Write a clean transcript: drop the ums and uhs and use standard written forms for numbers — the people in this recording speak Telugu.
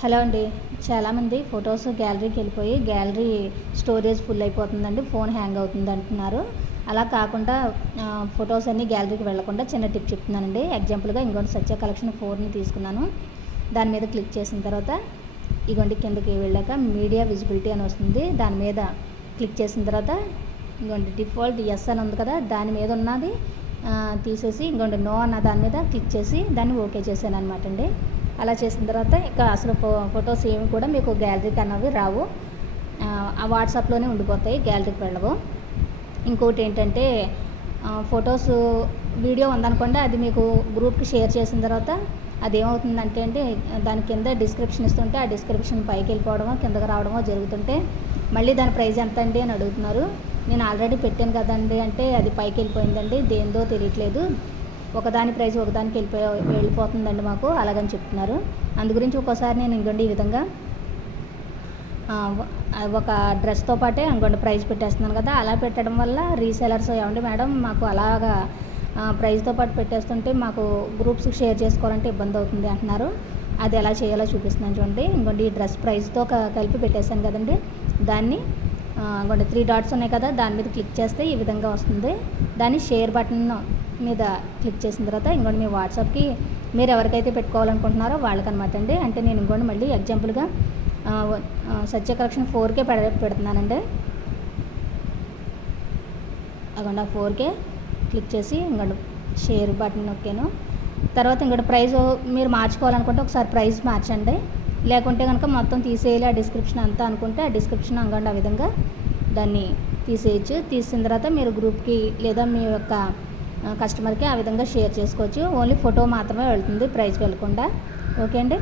హలో అండి. చాలామంది ఫొటోస్ గ్యాలరీకి వెళ్ళిపోయి గ్యాలరీ స్టోరేజ్ ఫుల్ అయిపోతుందండి, ఫోన్ హ్యాంగ్ అవుతుంది అంటున్నారు. అలా కాకుండా ఫొటోస్ అన్నీ గ్యాలరీకి వెళ్ళకుండా చిన్న టిప్ చెప్తున్నానండి. ఎగ్జాంపుల్గా ఇంకోటి సత్య కలెక్షన్ 4ని తీసుకున్నాను. దాని మీద క్లిక్ చేసిన తర్వాత ఇగోండి కిందకి వెళ్ళాక మీడియా విజిబిలిటీ అని వస్తుంది. దాని మీద క్లిక్ చేసిన తర్వాత ఇంకోండి డిఫాల్ట్ ఎస్ అని ఉంది కదా, దాని మీద ఉన్నది తీసేసి ఇంకోండి నో అన్న దాని మీద క్లిక్ చేసి దాన్ని ఓకే చేశాను అనమాట అండి. అలా చేసిన తర్వాత ఇంకా అసలు ఫొటోస్ ఏమి కూడా మీకు గ్యాలరీకి అన్నవి రావు, ఆ వాట్సాప్లోనే ఉండిపోతాయి, గ్యాలరీకి వెళ్ళవు. ఇంకోటి ఏంటంటే ఫొటోస్ వీడియో ఉందనుకోండి, అది మీకు గ్రూప్కి షేర్ చేసిన తర్వాత అది ఏమవుతుందంటే దాని కింద డిస్క్రిప్షన్ ఇస్తుంటే ఆ డిస్క్రిప్షన్ పైకి వెళ్ళిపోవడమో కిందకి రావడమో జరుగుతుంటే మళ్ళీ దాని ప్రైస్ ఎంత అండి అని అడుగుతున్నారు. నేను ఆల్రెడీ పెట్టాను కదండి అంటే అది పైకి వెళ్ళిపోయిందండి, దేందో తెలియట్లేదు, ఒకదాని ప్రైస్ ఒకదానికి వెళ్ళిపోతుందండి మాకు అలాగని చెప్తున్నారు. అందు గురించి ఒక్కోసారి నేను ఇంకోండి ఈ విధంగా ఒక డ్రెస్తో పాటే ఇంకోండి ప్రైస్ పెట్టేస్తున్నాను కదా, అలా పెట్టడం వల్ల రీసెలర్స్ ఏమండి మేడం మాకు అలాగా ప్రైస్తో పాటు పెట్టేస్తుంటే మాకు గ్రూప్స్కి షేర్ చేసుకోవాలంటే ఇబ్బంది అవుతుంది అంటున్నారు. అది ఎలా చేయాలో చూపిస్తున్నాను చూడండి. ఇంకోండి ఈ డ్రెస్ ప్రైస్తో కలిపి పెట్టేశాను కదండి, దాన్ని ఇంకోండి 3 డాట్స్ ఉన్నాయి కదా, దాని మీద క్లిక్ చేస్తే ఈ విధంగా వస్తుంది. దాన్ని షేర్ బటన్ మీద క్లిక్ చేసిన తర్వాత ఇంకోటి మీ వాట్సాప్కి మీరు ఎవరికైతే పెట్టుకోవాలనుకుంటున్నారో వాళ్ళకనమాట అండి. అంటే నేను ఇంకోటి మళ్ళీ ఎగ్జాంపుల్గా సత్య కలెక్షన్ 4K పెడుతున్నానండి. అక్కడ 4K క్లిక్ చేసి ఇంకోటి షేర్ బటన్ నొక్కాను. తర్వాత ఇంకోటి ప్రైస్ మీరు మార్చుకోవాలనుకుంటే ఒకసారి ప్రైస్ మార్చండి, లేకుంటే కనుక మొత్తం తీసేయాలి ఆ డిస్క్రిప్షన్ అంతా అనుకుంటే ఆ డిస్క్రిప్షన్ అంగండి ఆ విధంగా దాన్ని తీసేయచ్చు. తీసిన తర్వాత మీరు గ్రూప్కి లేదా మీ యొక్క కస్టమర్కి ఆ విధంగా షేర్ చేసుకోవచ్చు. ఓన్లీ ఫోటో మాత్రమే వెళ్తుంది, ప్రైస్ వెళ్ళకుండా. ఓకే అండి.